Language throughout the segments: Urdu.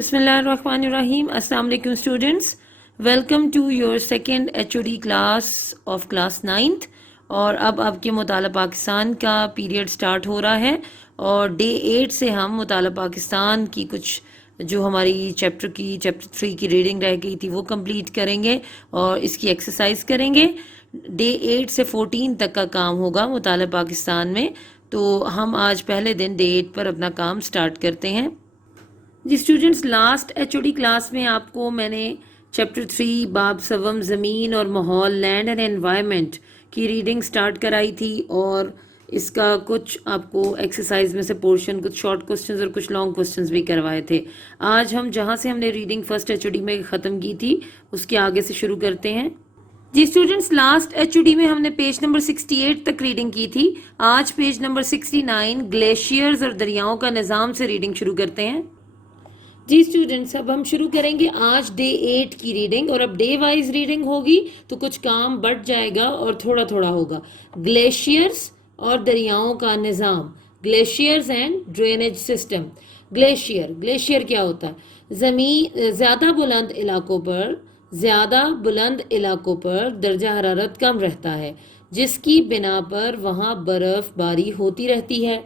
Bismillahirrahmanirrahim. Assalamu alaikum students. Welcome to your second HOD class of class 9th. اور اب آپ کے مطالعہ پاکستان کا پیریڈ سٹارٹ ہو رہا ہے اور ڈے 8 سے ہم مطالعہ پاکستان کی کچھ جو ہماری چیپٹر 3 کی ریڈنگ رہ گئی تھی وہ کمپلیٹ کریں گے اور اس کی ایکسرسائز کریں گے. ڈے 8 سے 14 تک کا کام ہوگا مطالعہ پاکستان میں. تو ہم آج پہلے دن ڈے 8 پر اپنا کام سٹارٹ کرتے ہیں. جی اسٹوڈنٹس، لاسٹ HOD کلاس میں آپ کو میں نے چیپٹر 3 باب سوم زمین اور ماحول لینڈ اینڈ انوائرمنٹ کی ریڈنگ سٹارٹ کرائی تھی اور اس کا کچھ آپ کو ایکسرسائز میں سے پورشن کچھ شارٹ کوسچنز اور کچھ لانگ کوسچنز بھی کروائے تھے. آج ہم جہاں سے ہم نے ریڈنگ فرسٹ HOD میں ختم کی تھی اس کے آگے سے شروع کرتے ہیں. جی اسٹوڈنٹس، لاسٹ HOD میں ہم نے پیج نمبر 68 تک ریڈنگ کی تھی. آج پیج نمبر 69 گلیشیئرز اور دریاؤں کا نظام سے ریڈنگ شروع کرتے ہیں. جی اسٹوڈنٹس، اب ہم شروع کریں گے آج ڈے 8 کی ریڈنگ اور اب ڈے وائز ریڈنگ ہوگی تو کچھ کام بڑھ جائے گا اور تھوڑا تھوڑا ہوگا. گلیشیئرز اور دریاؤں کا نظام، glaciers and drainage system. Glacier کیا ہوتا ہے؟ زیادہ بلند علاقوں پر درجہ حرارت کم رہتا ہے جس کی بنا پر وہاں برف باری ہوتی رہتی ہے.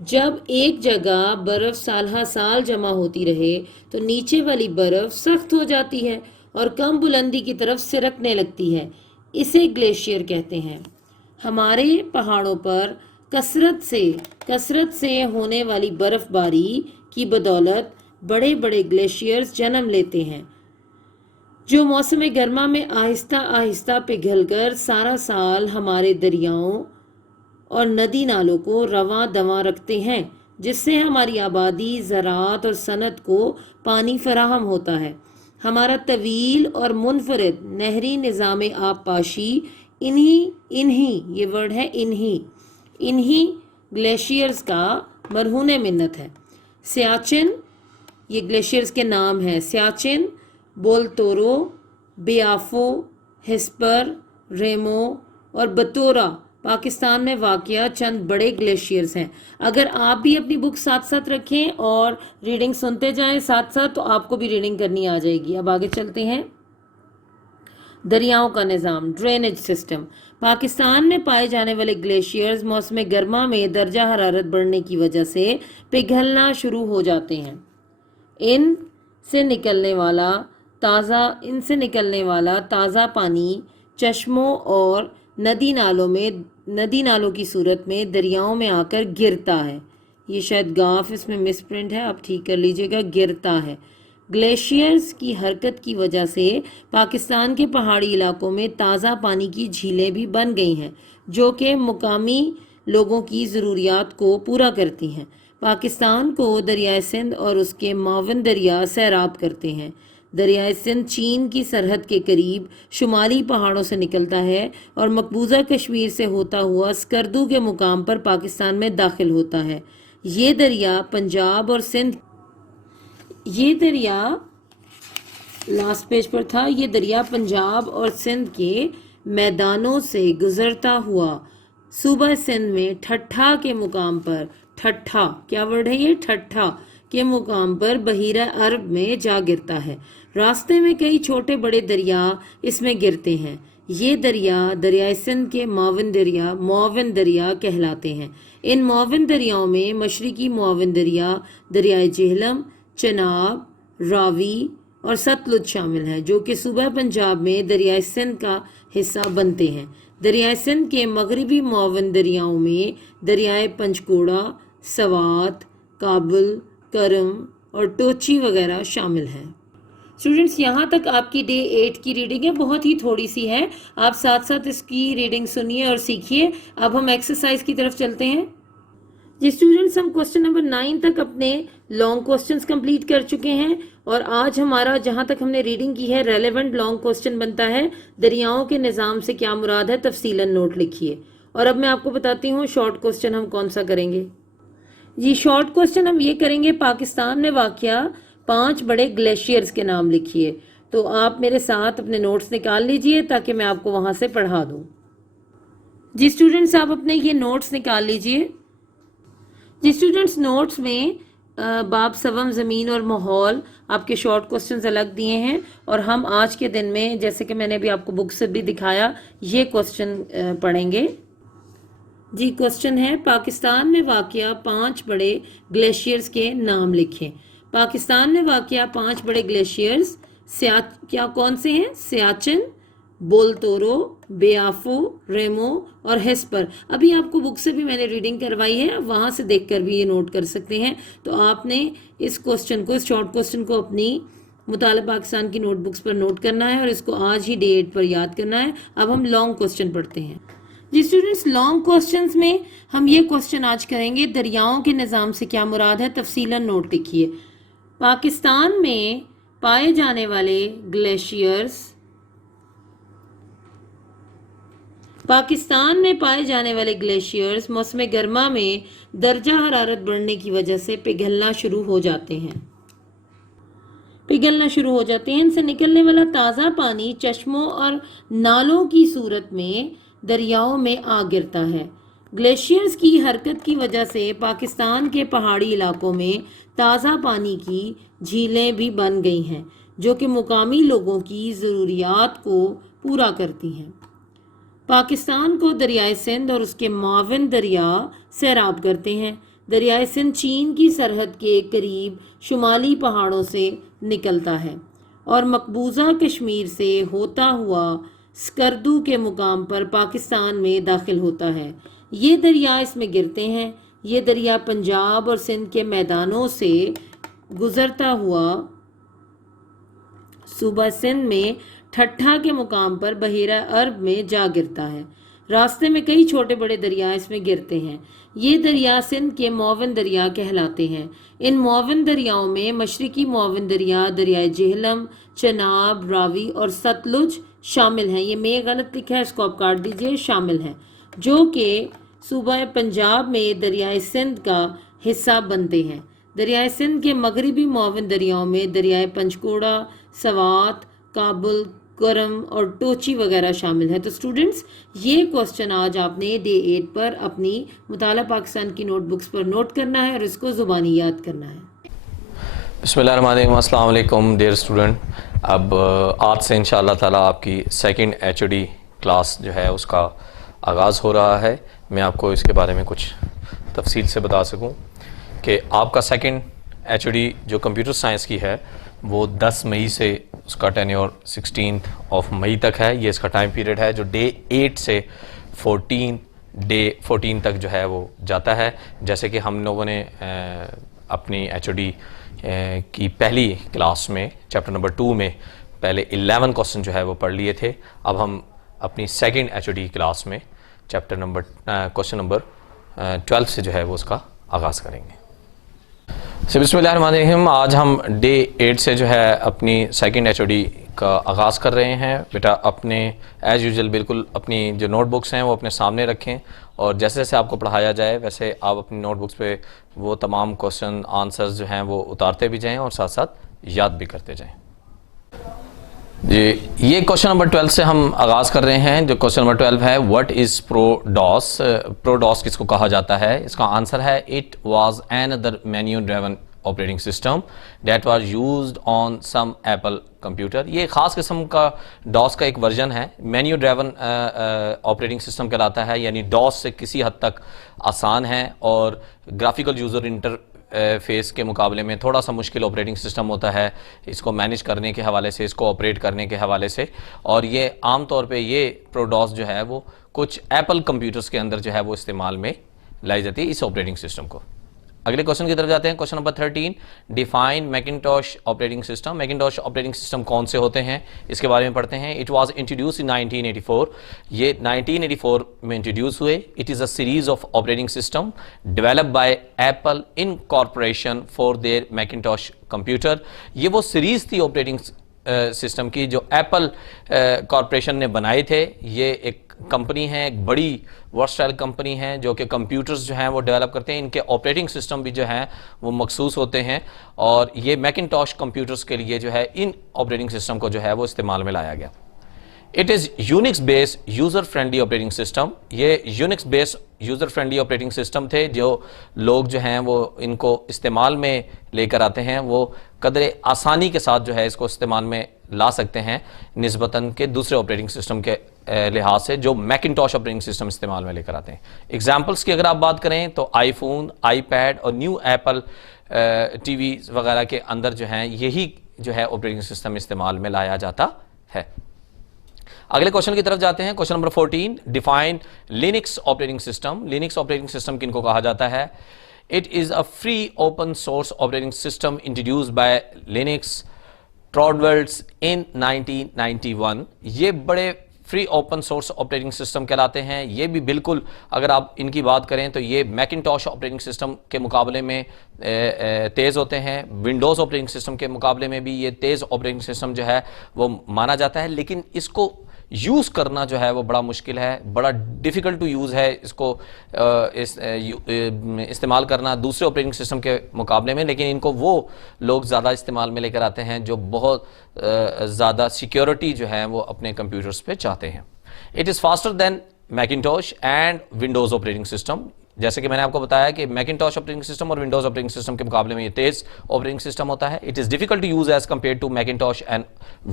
جب ایک جگہ برف سال ہا سال جمع ہوتی رہے تو نیچے والی برف سخت ہو جاتی ہے اور کم بلندی کی طرف سرکنے لگتی ہے. اسے گلیشیئر کہتے ہیں. ہمارے پہاڑوں پر کثرت سے ہونے والی برف باری کی بدولت بڑے بڑے گلیشیئرز جنم لیتے ہیں جو موسم گرما میں آہستہ آہستہ پگھل کر سارا سال ہمارے دریاؤں اور ندی نالوں کو رواں دواں رکھتے ہیں، جس سے ہماری آبادی، زراعت اور صنعت کو پانی فراہم ہوتا ہے. ہمارا طویل اور منفرد نہری نظام آبپاشی انہی گلیشیئرز کا مرہون منت ہے. سیاچن، یہ گلیشیئرز کے نام ہیں: سیاچن، بولتورو، بیافو، ہسپر، ریمو اور بتورا پاکستان میں واقع چند بڑے گلیشیئرز ہیں. اگر آپ بھی اپنی بک ساتھ ساتھ رکھیں اور ریڈنگ سنتے جائیں ساتھ ساتھ تو آپ کو بھی ریڈنگ کرنی آ جائے گی. اب آگے چلتے ہیں. دریاؤں کا نظام، ڈرینیج سسٹم. پاکستان میں پائے جانے والے گلیشیئرز موسم گرما میں درجہ حرارت بڑھنے کی وجہ سے پگھلنا شروع ہو جاتے ہیں. ان سے نکلنے والا تازہ پانی چشموں اور ندی نالوں کی صورت میں دریاؤں میں آ کر گرتا ہے. یہ شاید گاف اس میں مس پرنٹ ہے، آپ ٹھیک کر لیجئے گا. گرتا ہے. گلیشیئرز کی حرکت کی وجہ سے پاکستان کے پہاڑی علاقوں میں تازہ پانی کی جھیلیں بھی بن گئی ہیں جو کہ مقامی لوگوں کی ضروریات کو پورا کرتی ہیں. پاکستان کو دریائے سندھ اور اس کے معاون دریا سیراب کرتے ہیں. دریائے سندھ چین کی سرحد کے قریب شمالی پہاڑوں سے نکلتا ہے اور مقبوضہ کشمیر سے ہوتا ہوا سکردو کے مقام پر پاکستان میں داخل ہوتا ہے. یہ دریا پنجاب اور سندھ پنجاب اور سندھ کے میدانوں سے گزرتا ہوا صوبہ سندھ میں ٹھٹھا کے مقام پر ٹھٹھا کے مقام پر بحیرہ عرب میں جا گرتا ہے. راستے میں کئی چھوٹے بڑے دریا اس میں گرتے ہیں. یہ دریائے سندھ کے معاون دریا کہلاتے ہیں. ان معاون دریاؤں میں مشرقی معاون دریا دریائے جہلم، چناب، راوی اور ستلج شامل ہیں جو کہ صوبہ پنجاب میں دریائے سندھ کا حصہ بنتے ہیں. دریائے سندھ کے مغربی معاون دریاؤں میں دریائے پنچکوڑا، سوات، کابل، کرم اور ٹوچی وغیرہ شامل ہیں. اسٹوڈنٹس، یہاں تک آپ کی ڈے 8 کی ریڈنگ ہے، بہت ہی تھوڑی سی ہے. آپ ساتھ ساتھ اس کی ریڈنگ سنیے اور سیکھیے. اب ہم ایکسرسائز کی طرف چلتے ہیں. جی اسٹوڈنٹس، ہم کوسچن نمبر 9 تک اپنے لانگ کوسچنز کمپلیٹ کر چکے ہیں اور آج ہمارا جہاں تک ہم نے ریڈنگ کی ہے ریلیونٹ لانگ کوسچن بنتا ہے دریاؤں کے نظام سے کیا مراد ہے، تفصیلاً نوٹ لکھیے. اور اب میں آپ کو بتاتی ہوں شارٹ کوسچن ہم کون سا کریں گے. جی شارٹ کوسچن ہم یہ کریں گے، پاکستان میں واقع 5 بڑے گلیشیئرز کے نام لکھیے. تو آپ میرے ساتھ اپنے نوٹس نکال لیجئے تاکہ میں آپ کو وہاں سے پڑھا دوں. جی اسٹوڈنٹس، آپ اپنے یہ نوٹس نکال لیجئے. جی اسٹوڈنٹس، نوٹس میں باب سوم زمین اور ماحول آپ کے شارٹ کوسچنز الگ دیے ہیں، اور ہم آج کے دن میں جیسے کہ میں نے ابھی آپ کو بک سے بھی دکھایا یہ کوسچن پڑھیں گے. جی کوسچن ہے پاکستان میں واقع 5 بڑے گلیشیئرز کے نام لکھیں. پاکستان میں واقع 5 بڑے گلیشیئرز کیا کون سے ہیں؟ سیاچن، بولتورو، بیافو، ریمو اور ہیسپر. ابھی آپ کو بک سے بھی میں نے ریڈنگ کروائی ہے، وہاں سے دیکھ کر بھی یہ نوٹ کر سکتے ہیں. تو آپ نے اس کوسچن کو، اس شارٹ کوسچن کو اپنی مطالعہ پاکستان کی نوٹ بکس پر نوٹ کرنا ہے اور اس کو آج ہی ڈیٹ پر یاد کرنا ہے. اب ہم لانگ کوسچن پڑھتے ہیں. جی اسٹوڈنٹس، لانگ کوسچنز میں ہم یہ کوسچن آج کریں گے دریاؤں کے نظام سے کیا مراد ہے، تفصیلاً نوٹ لکھیے. پاکستان میں پائے جانے والے گلیشیئرز، پاکستان میں پائے جانے والے گلیشیئرز موسم گرما میں درجہ حرارت بڑھنے کی وجہ سے پگھلنا شروع ہو جاتے ہیں. ان سے نکلنے والا تازہ پانی چشموں اور نالوں کی صورت میں دریاؤں میں آ گرتا ہے. گلیشیئرز کی حرکت کی وجہ سے پاکستان کے پہاڑی علاقوں میں تازہ پانی کی جھیلیں بھی بن گئی ہیں جو کہ مقامی لوگوں کی ضروریات کو پورا کرتی ہیں. پاکستان کو دریائے سندھ اور اس کے معاون دریا سیراب کرتے ہیں. دریائے سندھ چین کی سرحد کے قریب شمالی پہاڑوں سے نکلتا ہے اور مقبوضہ کشمیر سے ہوتا ہوا سکردو کے مقام پر پاکستان میں داخل ہوتا ہے. یہ دریا اس میں گرتے ہیں. یہ دریا پنجاب اور سندھ کے میدانوں سے گزرتا ہوا صوبہ سندھ میں ٹھٹھا کے مقام پر بحیرہ عرب میں جا گرتا ہے. راستے میں کئی چھوٹے بڑے دریا اس میں گرتے ہیں. یہ دریا سندھ کے معاون دریا کہلاتے ہیں. ان معاون دریاؤں میں مشرقی معاون دریا دریائے جہلم، چناب، راوی اور ستلج شامل ہیں. یہ میں غلط لکھا ہے، اس کو آپ کاٹ دیجئے، شامل ہیں، جو کہ صوبہ پنجاب میں دریائے سندھ کا حصہ بنتے ہیں. دریائے سندھ کے مغربی معاون دریاؤں میں دریائے پنچکوڑا، سوات، کابل، کرم اور ٹوچی وغیرہ شامل ہے. تو اسٹوڈنٹس یہ کوسچن آج آپ نے ڈے 8 پر اپنی مطالعہ پاکستان کی نوٹ بکس پر نوٹ کرنا ہے اور اس کو زبانی یاد کرنا ہے. بسم اللہ الرحمن الرحیم. السلام علیکم ڈیئر اسٹوڈنٹ. اب آج سے انشاءاللہ تعالیٰ آپ کی second H O D class جو ہے اس کا آغاز ہو رہا ہے. میں آپ کو اس کے بارے میں کچھ تفصیل سے بتا سکوں کہ آپ کا سیکنڈ ایچ او ڈی جو کمپیوٹر سائنس کی ہے وہ 10 مئی سے اس کا ٹینیور 16 مئی تک ہے. یہ اس کا ٹائم پیریڈ ہے جو ڈے 8 سے 14 تک جو ہے وہ جاتا ہے. جیسے کہ ہم لوگوں نے اپنی ایچ او ڈی کی پہلی کلاس میں چیپٹر نمبر 2 میں پہلے 11 کوسچن جو ہے وہ پڑھ لیے تھے. اب ہم اپنی second H O D class میں کوسچن نمبر 12 سے جو ہے وہ اس کا آغاز کریں گے. بسم اللہ الرحمن الرحیم. آج ہم ڈے 8 سے جو ہے اپنی سیکنڈ ایچ او ڈی کا آغاز کر رہے ہیں. بیٹا اپنے ایز یوزل بالکل اپنی جو نوٹ بکس ہیں وہ اپنے سامنے رکھیں اور جیسے جیسے آپ کو پڑھایا جائے ویسے آپ اپنی نوٹ بکس پہ وہ تمام کوسچن آنسرز جو ہیں وہ اتارتے بھی جائیں اور ساتھ ساتھ یاد بھی کرتے جائیں. جی یہ کوسچن نمبر 12 سے ہم آغاز کر رہے ہیں. جو کوسچن نمبر 12 ہے what is pro DOS. Pro DOS کس کو کہا جاتا ہے؟ اس کا آنسر ہے it was an other menu driven operating system that was used on some apple computer. یہ خاص قسم کا ڈاس کا ایک ورژن ہے. مینیو ڈریون آپریٹنگ سسٹم کہلاتا ہے، یعنی ڈاس سے کسی حد تک آسان ہے اور گرافیکل یوزر انٹر فیس کے مقابلے میں تھوڑا سا مشکل آپریٹنگ سسٹم ہوتا ہے اس کو مینیج کرنے کے حوالے سے، اس کو آپریٹ کرنے کے حوالے سے. اور یہ عام طور پہ یہ پروڈاس جو ہے وہ کچھ ایپل کمپیوٹرز کے اندر جو ہے وہ استعمال میں لائی جاتی ہے اس آپریٹنگ سسٹم کو. اگلے کوسچن کی طرف جاتے ہیں. Question number 13 define Macintosh operating system. Macintosh operating system کون سے ہوتے ہیں اس کے بارے میں پڑھتے ہیں. It was introduced in 1984. یہ 1984 میں انٹروڈیوس ہوئے. It is a series of operating system develop by Apple incorporation for their Macintosh computer. یہ وہ سیریز تھی آپریٹنگ سسٹم کی جو ایپل کارپوریشن نے بنائے تھے. یہ ایک کمپنی ہے، ایک بڑی ورسٹائل کمپنی ہے جو کہ کمپیوٹرز جو ہیں وہ ڈیولپ کرتے ہیں. ان کے آپریٹنگ سسٹم بھی جو ہیں وہ مخصوص ہوتے ہیں اور یہ میکنٹوش کمپیوٹرز کے لیے جو ہے ان آپریٹنگ سسٹم کو جو ہے وہ استعمال میں لایا گیا. It is Unix base user friendly operating system. یہ یونکس بیس یوزر فرینڈلی آپریٹنگ سسٹم تھے جو لوگ جو ہیں وہ ان کو استعمال میں لے کر آتے ہیں وہ قدر آسانی کے ساتھ جو ہے اس کو استعمال میں لا سکتے ہیں نسبتاً کہ دوسرے آپریٹنگ سسٹم کے لحاظ سے جو میکنٹاش آپریٹنگ سسٹم استعمال میں لے کر آتے ہیں. ایگزامپلس کی اگر آپ بات کریں تو آئی فون, آئی پیڈ اور نیو ایپل ٹی وی وغیرہ کے اندر جو ہیں یہی جو ہے آپریٹنگ سسٹم استعمال میں لایا جاتا ہے. اگلے کوشچن کی طرف جاتے ہیں. Question number 14, define Linux operating system. Linux operating system کن کو کہا جاتا ہے؟ It is a free open source operating system introduced by Linux Torvalds in 1991. یہ بڑے free open source operating system کہلاتے ہیں. یہ بھی بالکل اگر آپ ان کی بات کریں تو یہ میکنٹاش آپریٹنگ سسٹم کے مقابلے میں تیز ہوتے ہیں. ونڈوز آپریٹنگ سسٹم کے مقابلے میں بھی یہ تیز آپریٹنگ سسٹم جو ہے وہ مانا جاتا ہے, لیکن اس کو یوز کرنا جو ہے وہ بڑا مشکل ہے, بڑا ڈیفیکلٹ ٹو یوز ہے اس کو استعمال کرنا دوسرے آپریٹنگ سسٹم کے مقابلے میں. لیکن ان کو وہ لوگ زیادہ استعمال میں لے کر آتے ہیں جو بہت زیادہ سیکیورٹی جو ہے وہ اپنے کمپیوٹرز پہ چاہتے ہیں. It is faster than Macintosh and Windows operating system. جیسے کہ میں نے آپ کو بتایا کہ میکنٹاش آپریٹنگ سسٹم اور ونڈوز آپریٹنگ سسٹم کے مقابلے میں یہ تیز آپریٹنگ سسٹم ہوتا ہے. It is difficult to use as compare to Macintosh and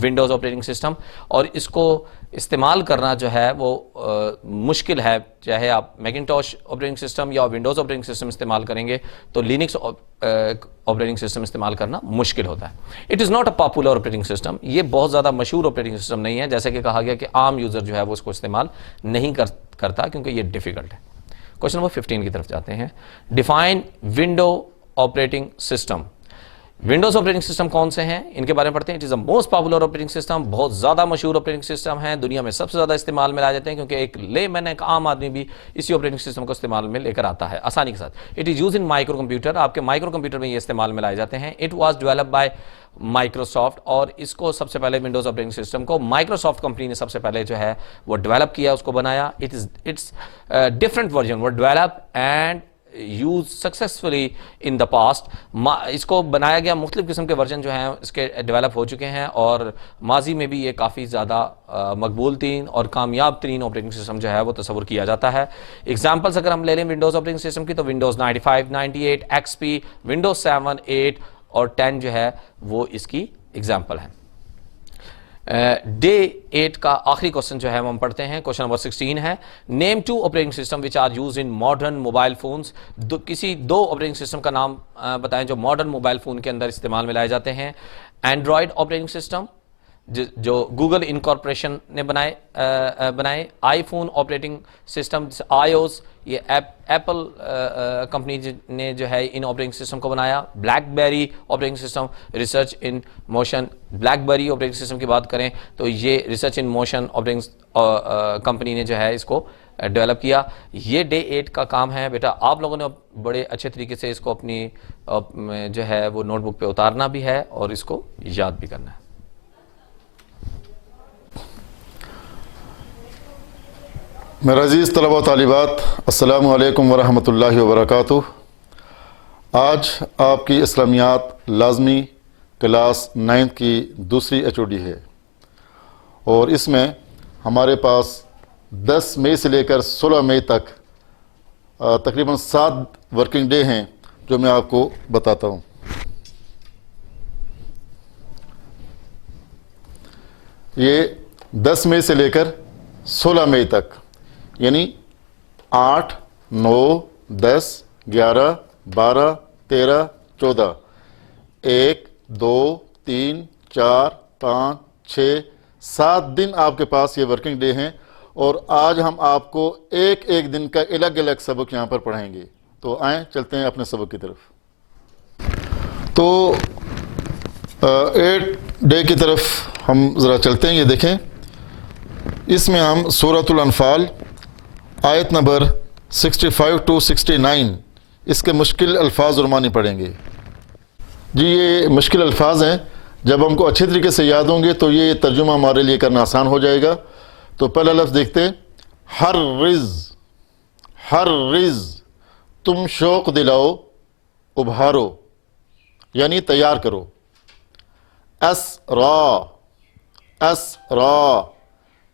Windows operating system. اور اس کو استعمال کرنا جو ہے وہ مشکل ہے, چاہے آپ میکنٹاش آپریٹنگ سسٹم یا ونڈوز آپریٹنگ سسٹم استعمال کریں گے تو لینکس آپریٹنگ سسٹم استعمال کرنا مشکل ہوتا ہے. It is not a popular operating system. یہ بہت زیادہ مشہور آپریٹنگ سسٹم نہیں ہے, جیسے کہ کہا گیا کہ عام یوزر جو ہے وہ اس کو استعمال نہیں کرتا کیونکہ یہ ڈیفیکلٹ ہے. کوشچن نمبر 15 کی طرف جاتے ہیں. Define window operating system. Windows operating system کون سے ہیں ان کے بارے میں پڑھتے ہیں. It is a most popular operating system. بہت زیادہ مشہور آپریٹنگ سسٹم ہے, دنیا میں سب سے زیادہ استعمال میں لائے جاتے ہیں کیونکہ ایک ایک عام آدمی بھی اسی آپریٹنگ سسٹم کو استعمال میں لے کر آتا ہے آسانی کے ساتھ. It is use in micro computer. آپ کے مائکرو کمپیوٹر میں یہ استعمال میں لائے جاتے ہیں. It was develop by Microsoft. اور اس کو سب سے پہلے ونڈوز آپریٹنگ سسٹم کو مائکروسافٹ کمپنی نے سب سے پہلے جو ہے وہ ڈیولپ کیا, اس کو بنایا. It's different version were develop and use successfully in the past. اس کو بنایا گیا, مختلف قسم کے ورژن جو ہیں اس کے ڈیولپ ہو چکے ہیں اور ماضی میں بھی یہ کافی زیادہ مقبول ترین اور کامیاب ترین آپریٹنگ سسٹم جو ہے وہ تصور کیا جاتا ہے. ایگزامپلس اگر ہم لے لیں ونڈوز آپریٹنگ سسٹم کی تو ونڈوز 95, 98, XP, ونڈوز 7, 8 اور 10 جو ہے وہ اس کی ایگزامپل ہیں. ڈے 8 کا آخری کوشچن جو ہے وہ ہم پڑھتے ہیں. کوشچن نمبر 16 ہے. Name 2 operating system which are used in modern mobile phones. کسی 2 آپریٹنگ سسٹم کا نام بتائیں جو ماڈرن موبائل فون کے اندر استعمال میں لائے جاتے ہیں. اینڈرائڈ آپریٹنگ سسٹم جو گوگل انکارپوریشن نے بنائے. IPhone operating system iOS, یہ ایپل کمپنی نے جو ہے ان آپریٹنگ سسٹم کو بنایا. بلیک بیری operating system research in motion. Black بیری آپریٹنگ سسٹم کی بات کریں تو یہ research in motion operating company نے جو ہے اس کو ڈیولپ کیا. یہ ڈے 8 کا کام ہے بیٹا, آپ لوگوں نے بڑے اچھے طریقے سے اس کو اپنی جو ہے وہ نوٹ بک پہ اتارنا بھی ہے اور اس کو یاد بھی کرنا ہے. میرا عزیز طلبہ و طالبات, السلام علیکم ورحمۃ اللہ وبرکاتہ. آج آپ کی اسلامیات لازمی کلاس 9 کی دوسری HOD ہے اور اس میں ہمارے پاس 10 مئی سے لے کر 16 مئی تک تقریباً 7 ورکنگ ڈے ہیں جو میں آپ کو بتاتا ہوں. یہ 10 مئی سے لے کر 16 مئی تک یعنی 8, 9, 10, 11, 12, 13, 14 1, 2, 3, 4, 5, 6, 7 دن آپ کے پاس یہ ورکنگ ڈے ہیں اور آج ہم آپ کو ایک ایک دن کا الگ الگ سبق یہاں پر پڑھائیں گے. تو آئیں چلتے ہیں اپنے سبق کی طرف. تو 8 ڈے کی طرف ہم ذرا چلتے ہیں. یہ دیکھیں, اس میں ہم سورۃ الانفال آیت نمبر 65 to 69 اس کے مشکل الفاظ اور معنی پڑھیں گے. جی یہ مشکل الفاظ ہیں, جب ہم کو اچھے طریقے سے یاد ہوں گے تو یہ ترجمہ ہمارے لیے کرنا آسان ہو جائے گا. تو پہلا لفظ دیکھتے ہیں, ہر رز تم شوق دلاؤ ابھارو یعنی تیار کرو. اسرا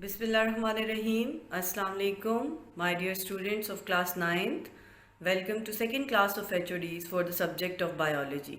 Bismillahirrahmanirrahim. Assalamu alaikum, my dear students of class 9th. Welcome to second class of HODs for the subject of biology.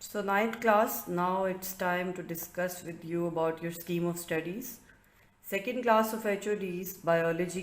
So 9th class, now it's time to discuss with you about your scheme of studies. Second class of HODs biology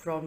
from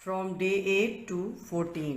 from day 8 to 14,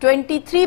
23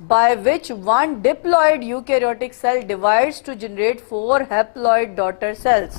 by which one diploid eukaryotic cell divides to generate 4 haploid daughter cells.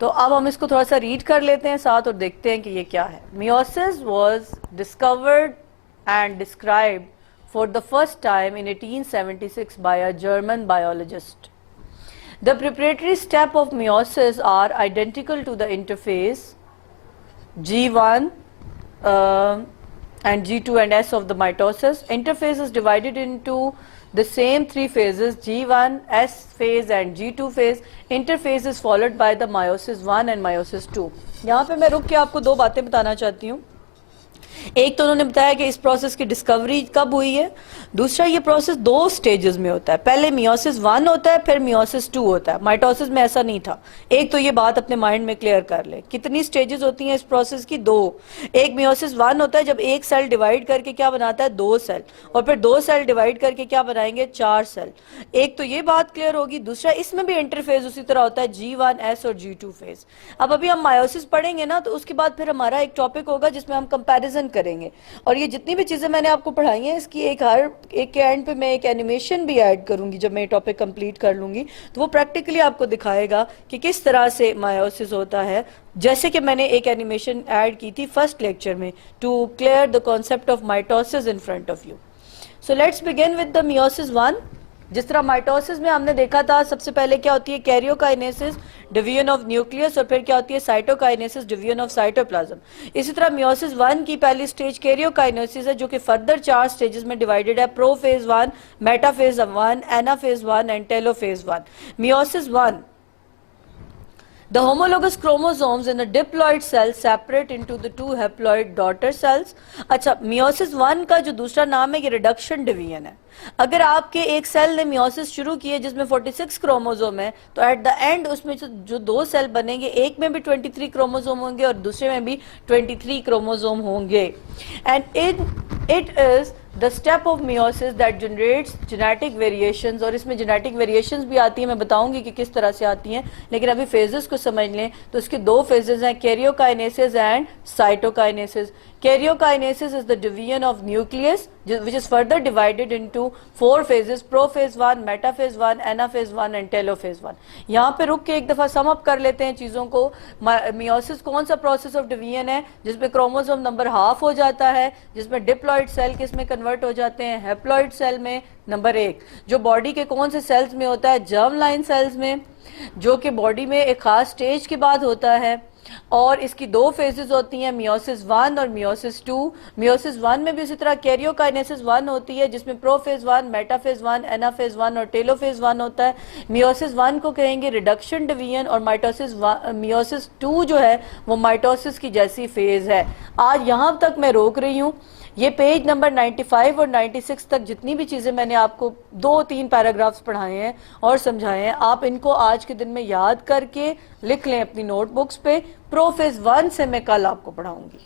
تو اب ہم اس کو تھوڑا سا ریڈ کر لیتے ہیں ساتھ اور دیکھتے ہیں کہ یہ کیا ہے. Meiosis was discovered and described for the first time in 1876 by a German biologist. The preparatory step of meiosis are identical to the interphase G1 and G2 and S of the mitosis. Interphase is divided into the same three phases, G1, S phase and G2 phase. Interphase is followed by the meiosis 1 and meiosis 2. یہاں پہ میں رک کے آپ کو دو باتیں بتانا چاہتی ہوں. ایک تو انہوں نے بتایا کہ اس پروسیس کی ڈسکوری کب ہوئی ہے. دوسرا یہ پروسیس دو سٹیجز میں ہوتا ہے. پہلے میوسس 1 ہوتا ہے, پھر میوسس 2 ہوتا ہے. مائٹوسس میں ایسا نہیں تھا. ایک تو یہ بات اپنے مائنڈ میں کلیئر کر لیں. کتنی سٹیجز ہوتی ہیں اس پروسیس کی؟ 2. ایک میوسس 1 ہوتا ہے جب ایک سیل ڈیوائیڈ کر کے کیا بناتا ہے؟ 2 سیل. اور پھر 2 سیل ڈیوائیڈ کر کے کیا بنائیں گے؟ 4 سیل. ایک تو یہ بات کلیئر ہوگی. دوسرا اس میں بھی انٹرفیز اسی طرح ہوتا ہے, G1, S اور G2 فیز. اب ابھی ہم مائوسس پڑھیں گے نا, تو اس کے بعد پھر ہمارا ایک ٹاپک ہوگا جس میں ہم کمپیریزن کریں گے. اور یہ جتنی بھی چیزیں میں نے آپ کو پڑھائی ہیں, اس کی ہر ایک کے اینڈ پہ میں ایک اینیمیشن بھی ایڈ کروں گی جب میں یہ ٹاپک کمپلیٹ کر لوں گی. تو وہ پریکٹیکلی آپ کو دکھائے گا کہ کس طرح سے مائوسس ہوتا ہے, جیسے کہ میں نے ایک اینیمیشن ایڈ کی تھی فرسٹ لیکچر میں, to clear the concept of mitosis in front of you. So let's begin with the meiosis 1. جس طرح مائٹوسس میں ہم نے دیکھا تھا, سب سے پہلے کیا ہوتی ہے؟ کیریوکائنیسس, ڈویژن آف نیوکلیس, اور پھر کیا ہوتی ہے؟ سائٹوکائنیسس, ڈویژن آف سائٹوپلازم. اسی طرح میوسس 1 کی پہلی سٹیج کیریوکائنیسس ہے, جو کہ فردر 4 سٹیجز میں ڈیوائیڈڈ ہے. پرو phase 1, meta phase 1, anaphase 1 and telophase 1. Meiosis 1, the homologous chromosomes in a diploid cell separate into the 2 haploid daughter cells. اچھا, میوسس 1 کا جو دوسرا نام ہے یہ ریڈکشن ڈویژن ہے. اگر آپ کے ایک سیل نے میوسس شروع کی ہے جس میں 46 کروموزوم ہے, تو ایٹ دا اینڈ اس میں جو 2 سیل بنیں گے, ایک میں بھی 23 کروموزوم ہوں گے اور دوسرے میں بھی 23 کروموزوم ہوں گے. And it is the step of meiosis that generates genetic variations. اور اس میں genetic variations بھی آتی ہیں, میں بتاؤں گی کہ کس طرح سے آتی ہیں, لیکن ابھی phases کو سمجھ لیں. تو اس کے 2 phases ہیں, karyokinesis and cytokinesis. Karyokinesis is the division of nucleus which is further divided into 4 phases, prophase 1, metaphase 1, anaphase 1 and telophase 1. یہاں پہ رک کے ایک دفعہ سم اپ کر لیتے ہیں چیزوں کو. میوسس کون سا پروسیس آف ڈویژن ہے جس میں کروموزوم نمبر ہاف ہو جاتا ہے, جس میں ڈپلوئڈ سیل کس میں کنورٹ ہو جاتے ہیں؟ ہیپلوئڈ سیل میں. نمبر 1 جو باڈی کے کون سے سیلز میں ہوتا ہے؟ جرم لائن سیلز میں, جو کہ باڈی میں ایک خاص سٹیج کے بعد ہوتا ہے. اور اس کی 2 فیزز ہوتی ہیں, میوسس 1 اور میوسس 2. میوسس 1 میں بھی اسی طرح کیریوکائنیسس 1 ہوتی ہے, جس میں پروفیز 1, میٹافیز 1, اینافیز 1 اور ٹیلوفیز 1 ہوتا ہے. میوسس 1 کو کہیں گے ریڈکشن ڈویژن, اور میوسس 2 جو ہے وہ مائٹوسس کی جیسی فیز ہے. آج یہاں تک میں روک رہی ہوں. یہ پیج نمبر 95 اور 96 تک جتنی بھی چیزیں میں نے آپ کو 2-3 پیراگرافز پڑھائے ہیں اور سمجھائے ہیں, آپ ان کو آج کے دن میں یاد کر کے لکھ لیں اپنی نوٹ بکس پہ. پروفیز 1 سے میں کل آپ کو پڑھاؤں گی.